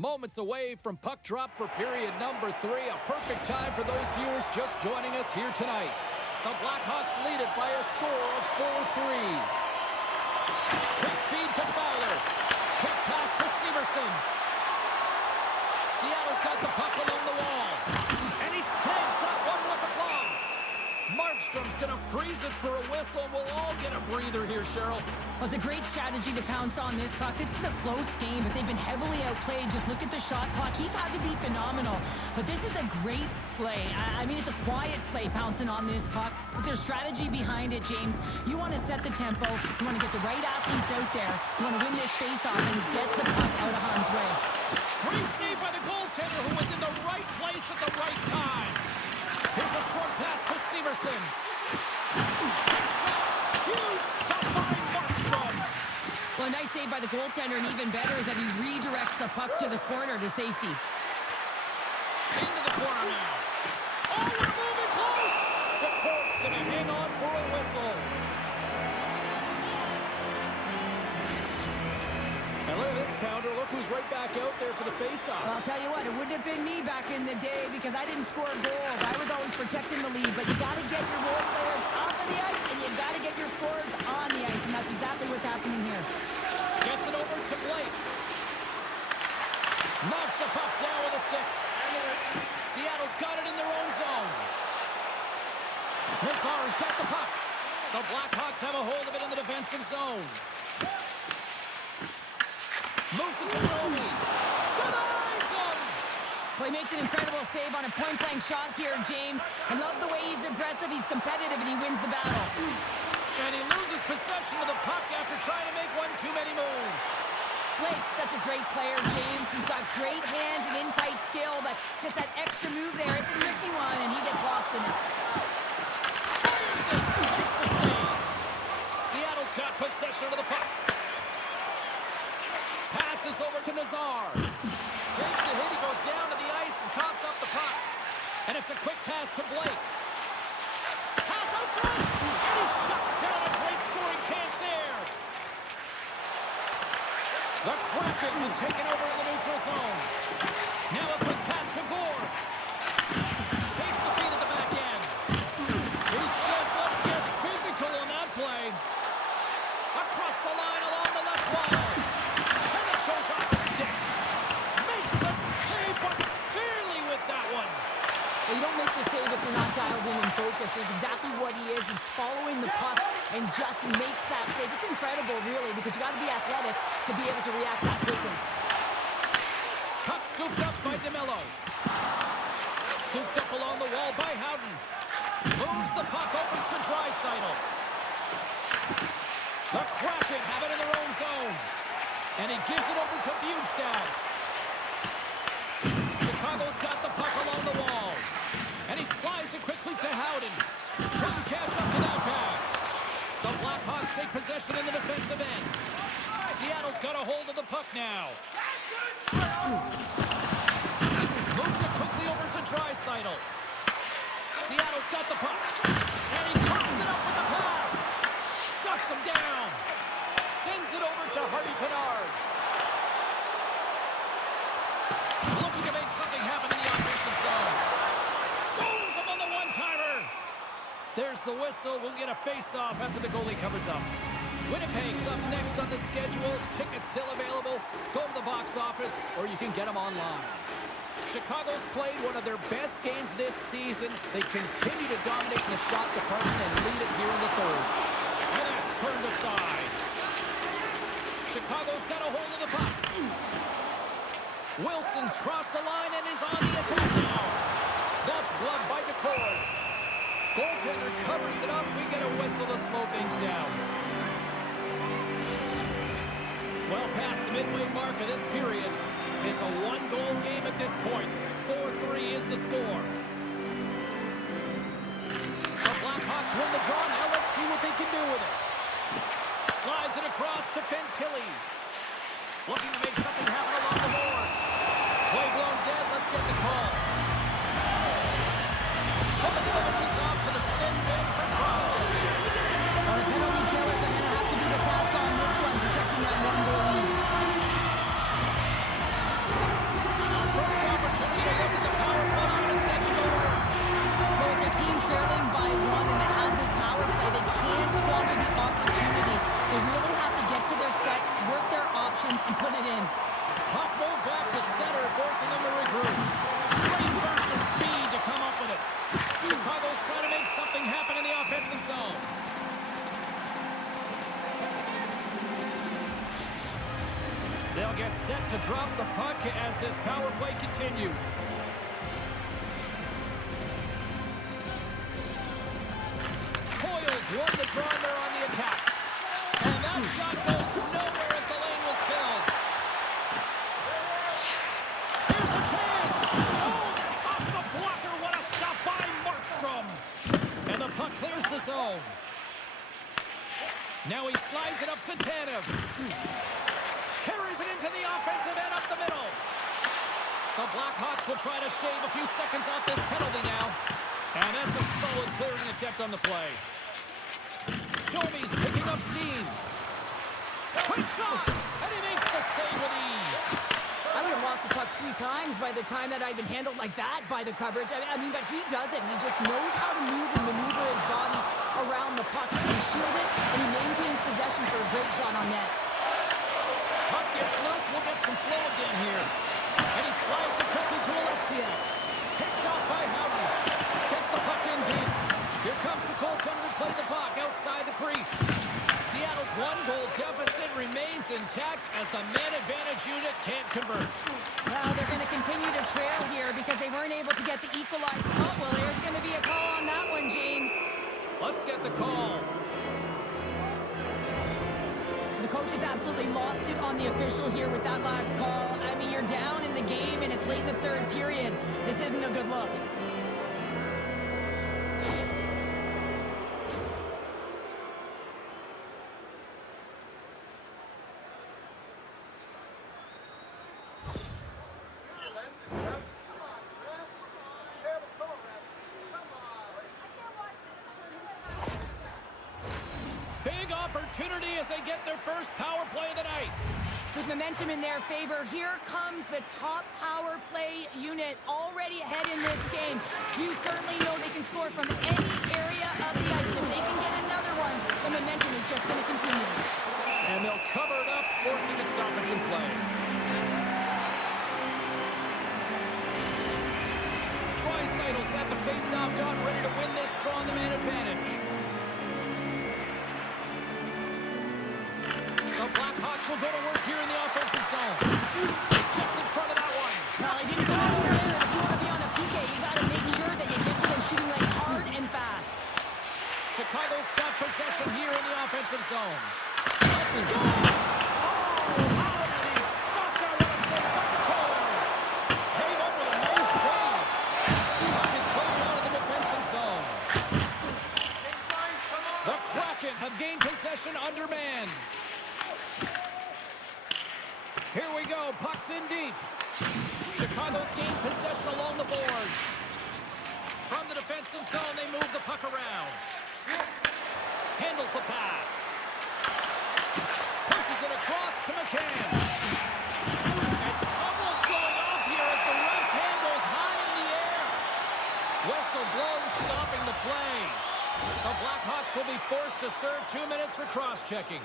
moments away from puck drop for period number 3. A perfect time for those viewers just joining us here tonight. The Blackhawks lead it by a score of 4-3. Quick feed to Fowler. Quick pass to Severson. Seattle's got the puck along the wall. And he snags that one with the glove. Markstrom's going to freeze it for a whistle. We'll all get a breather here, Cheryl. Well, it's a great strategy to pounce on this puck. This is a close game, but they've been heavily outplayed. Just look at the shot clock. He's had to be phenomenal. But this is a great play. I mean, it's a quiet play pouncing on this puck. With their strategy behind it, James, you want to set the tempo. You want to get the right athletes out there. You want to win this face-off and get the puck out of harm's way. Great save by the goaltender who was in the right place at the right time. Here's a short pass to Severson. Huge stop by Markstrom. Well, a nice save by the goaltender, and even better is that he redirects the puck to the corner to safety. Into the corner now. Oh, we're moving close. The Colts going to hang on for a whistle. And look at this, Pounder. Look who's right back out there for the faceoff. Well, I'll tell you what, it wouldn't have been me back in the day because I didn't score goals. I was always protecting the lead, but you got to get your role players off of the ice, and you got to get your scorers on the ice, and that's exactly what's happening here. Gets it over to Blake. Knocks the puck down with a stick. Seattle's got it in their own zone. Nazar's got the puck. The Blackhawks have a hold of it in the defensive zone. Moves it to Roby. Denies him! Well, he makes an incredible save on a point-blank shot here, James. I love the way he's aggressive, he's competitive, and he wins the battle. And he loses possession of the puck after trying to make one too many moves. Blake's such a great player, James. He's got great hands and in-tight skill, but just that extra move there, it's a tricky one, and he gets lost in it. Fires it! Makes the save. Seattle's got possession of the puck. Passes over to Nazar. Takes a hit, he goes down to the ice and coughs up the puck. And it's a quick pass to Blake. Pass out front! And he shuts down a great scoring chance there. The Kraken have taken over in the neutral zone. Now a quick pass to Gore. Takes the feed at the back end. He says, let's get physical on that play. Across the line along the left wall. And it goes off the stick. Makes the save, but barely with that one. Well, you don't make the save if you're not dialed in and focused. That's exactly what he is. He's following the puck and just makes that save. It's incredible, really, because you got to be athletic to be able to react that quickly. Puck scooped up by DeMello. Scooped up along the wall by Howden. Moves the puck over to Draisaitl. The Kraken have it in their own zone. And he gives it over to Bjugstad. Chicago's got the puck along the wall. And he slides it quickly to Howden. Couldn't catch up to that pass. The Blackhawks take possession in the defensive end. Seattle's got a hold of the puck now. Moves it quickly over to Draisaitl. Seattle's got the puck. And he coughs it up with the pass. Shuts him down. Sends it over to Harvey Pinard. Looking to make something happen in the offensive zone. Stones him on the one-timer. There's the whistle. We'll get a face-off after the goalie covers up. Winnipeg's up next on the schedule. Tickets still available. Go to the box office, or you can get them online. Chicago's played one of their best games this season. They continue to dominate in the shot department and lead it here in the third. And that's turned aside. Chicago's got a hold of the puck. Wilson's crossed the line and is on the attack now. That's gloved by DeCord. Goaltender covers it up. We get a whistle to slow things down. Well past the midway mark of this period. It's a one-goal game at this point. 4-3 is the score. The Blackhawks win the draw. Now let's see what they can do with it. Slides it across to Fantilli. Looking to make something happen along the boards. Play blown dead. Let's get the call. Kovacevic is off to the sin bin for cross-checking. Well, the penalty killers are going to have to be the task on this one, protecting that one-goal lead. to drop the puck as this power play continues. Coyle's won the draw there on the attack. And that shot goes nowhere as the lane was filled. Here's a chance. Oh, that's off the blocker. What a stop by Markstrom. And the puck clears the zone. Now he slides it up to Tanev. Carries it into the offensive end up the middle. The Blackhawks will try to shave a few seconds off this penalty now. And that's a solid clearing attempt on the play. Domi's picking up steam. Quick shot! And he makes the save with ease. I would have lost the puck 3 times by the time that I'd been handled like that by the coverage. I mean, but he does it. He just knows how to move and maneuver his body around the puck. He can shield it, and he maintains possession for a great shot on net. Puck gets loose. We'll get some flow again here. And he slides it quickly to Alexia. Picked off by Howden. Gets the puck in deep. Here comes the goaltender to play the puck outside the crease. Seattle's 1-goal deficit remains intact as the man advantage unit can't convert. Well, they're going to continue to trail here because they weren't able to get the equalizer. Oh, well, there's going to be a call on that one, James. Let's get the call. The coach has absolutely lost it on the official here with that last call. I mean, you're down in the game, and it's late in the 3rd period. This isn't a good look. Big opportunity as they get their first power play of the night. With momentum in their favor, here comes the top power play unit already ahead in this game. You certainly know they can score from any area of the ice. If they can get another one, the momentum is just going to continue. And they'll cover it up, forcing a stoppage in play. Draisaitl's at the face-off dot, ready to win this draw on the man advantage. The Blackhawks will go to work here in the offensive zone. Gets in front of that one. Well, he didn't go over there. If you want to be on a PK, you got to make sure that you get to them shooting like hard and fast. Chicago's got possession here in the offensive zone. Let's go! Oh, how did he stop that? What a save by Nicole! Came up with a nice save. Puck is cleared out of the defensive zone. The Kraken have gained possession under man. Here we go, puck's in deep. Chicago's gained possession along the boards. From the defensive zone, they move the puck around. Handles the pass. Pushes it across to McCann. And someone's going off here as the ref's hand goes high in the air. Whistle blows, stopping the play. The Blackhawks will be forced to serve 2 minutes for cross-checking.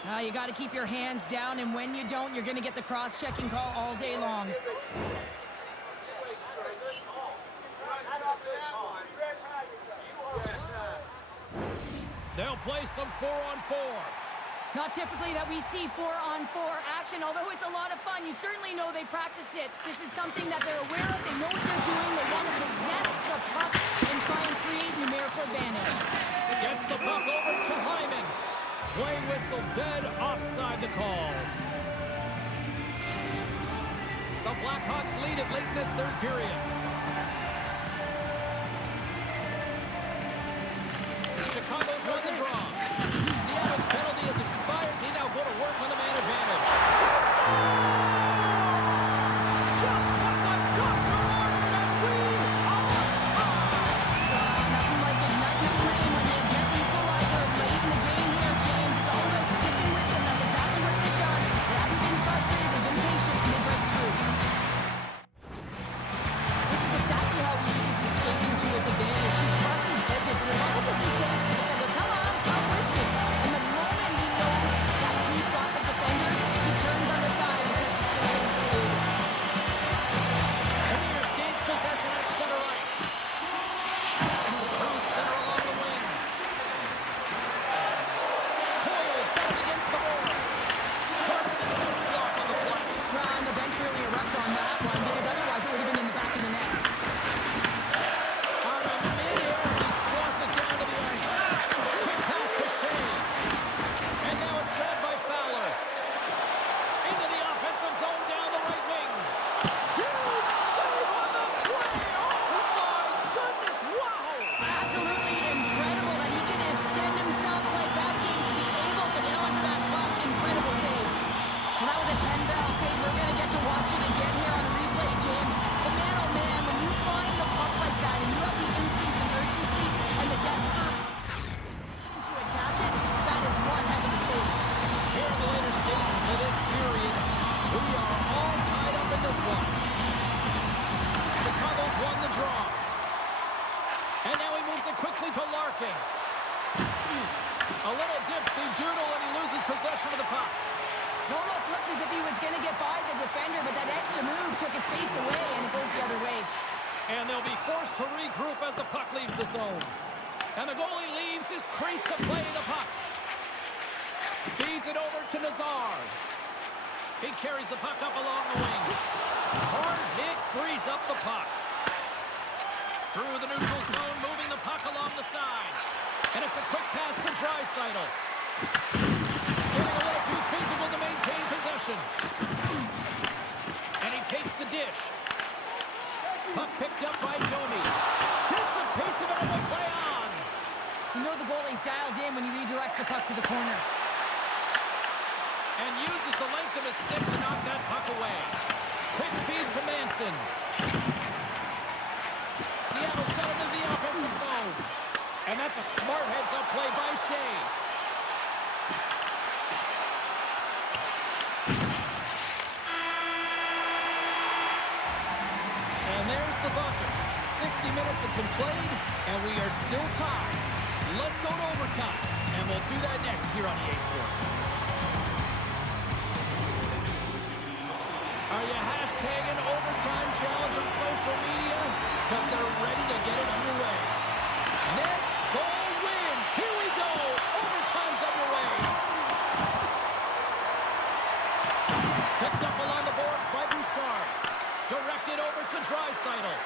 You got to keep your hands down, and when you don't, you're going to get the cross-checking call all day long. They'll play some 4-on-4. Not typically that we see 4-on-4 action, although it's a lot of fun. You certainly know they practice it. This is something that they're aware of. They know what they're doing. They want to possess the puck and try and create numerical advantage. Gets the puck over to Hyman. Play whistle dead, offside the call. The Blackhawks lead it late in this 3rd period. Chicago's won the draw. Seattle's penalty has expired. They now go to work on the man advantage. Just what the doctor ordered, and we are tied. Nothing like igniting a flame when you get the equalizer late in the game here, James. It's all about sticking with them. That's exactly what they've done. They haven't been frustrated. They've been patient, and they break through. This And now he moves it quickly to Larkin. A little dipsy doodle and he loses possession of the puck. It almost looked as if he was going to get by the defender, but that extra move took his pace away, and it goes the other way. And they'll be forced to regroup as the puck leaves the zone. And the goalie leaves his crease to play the puck. Feeds it over to Nazar. He carries the puck up along the wing. Hard hit frees up the puck. Through the neutral zone, moving the puck along the side. And it's a quick pass to Draisaitl. Getting a little too physical to maintain possession. And he takes the dish. Puck picked up by Domi. Gets the pace of it and will play on. You know the goalie's dialed in when he redirects the puck to the corner. And uses the length of his stick to knock that puck away. Quick feed to Manson. Seattle's got into the offensive zone. And that's a smart heads-up play by Shea. And there's the buzzer. 60 minutes have been played, and we are still tied. Let's go to overtime, and we'll do that next here on EA Sports. Are you hashtagging overtime challenge on social media? Because they're ready to get it underway. Next goal wins. Here we go. Overtime's underway. Picked up along the boards by Bouchard. Directed over to Draisaitl.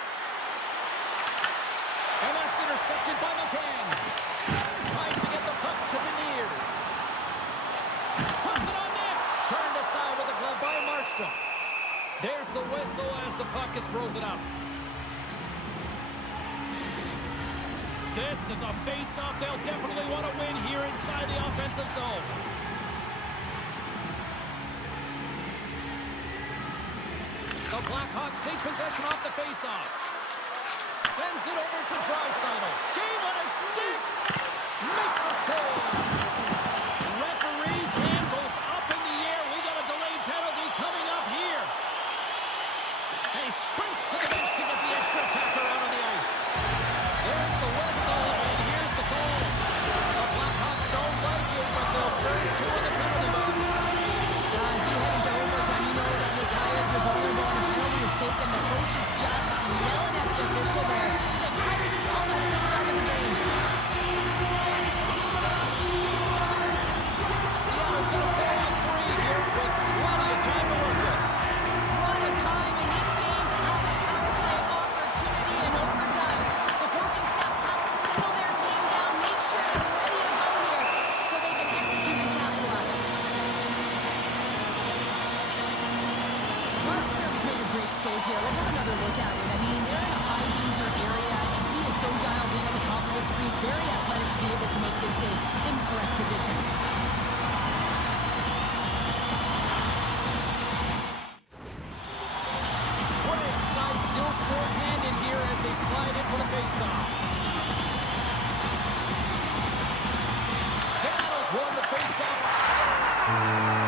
And that's intercepted by McCann. Tries to get the puck to Beniers. Puts it on net. Turned aside with a glove by Markstrom. There's the whistle as the puck is frozen up. This is a face-off they'll definitely want to win here inside the offensive zone. The Blackhawks take possession off the face-off. Sends it over to Draisaitl. Game on his stick. Makes a save. Referee's hand goes up in the air. We got a delayed penalty coming up here. And he sprints to the bench to get the extra attacker out of the ice. There's the whistle, and here's the call. The Blackhawks don't like it, but they'll serve two in the penalty box. As you head into overtime, you know that you're tired, your volleyball, and a penalty is taken. The coach is just yelling at the official there. He's like, why did he call that at this time of the game? Seattle's going to fall on three here with plenty of time to work with. What a time in this game to have a power play opportunity in overtime. The coaching staff has to settle their team down, make sure they're ready to go here so they can execute and capitalize. Markstrom's made a great save here. Let's have another look at it. I mean, they're in a high-danger area, and he is so dialed in at the top of his crease, very athletic to be able to make this save in correct position. Right side still short-handed here as they slide in for the face-off. The Battles won the face-off.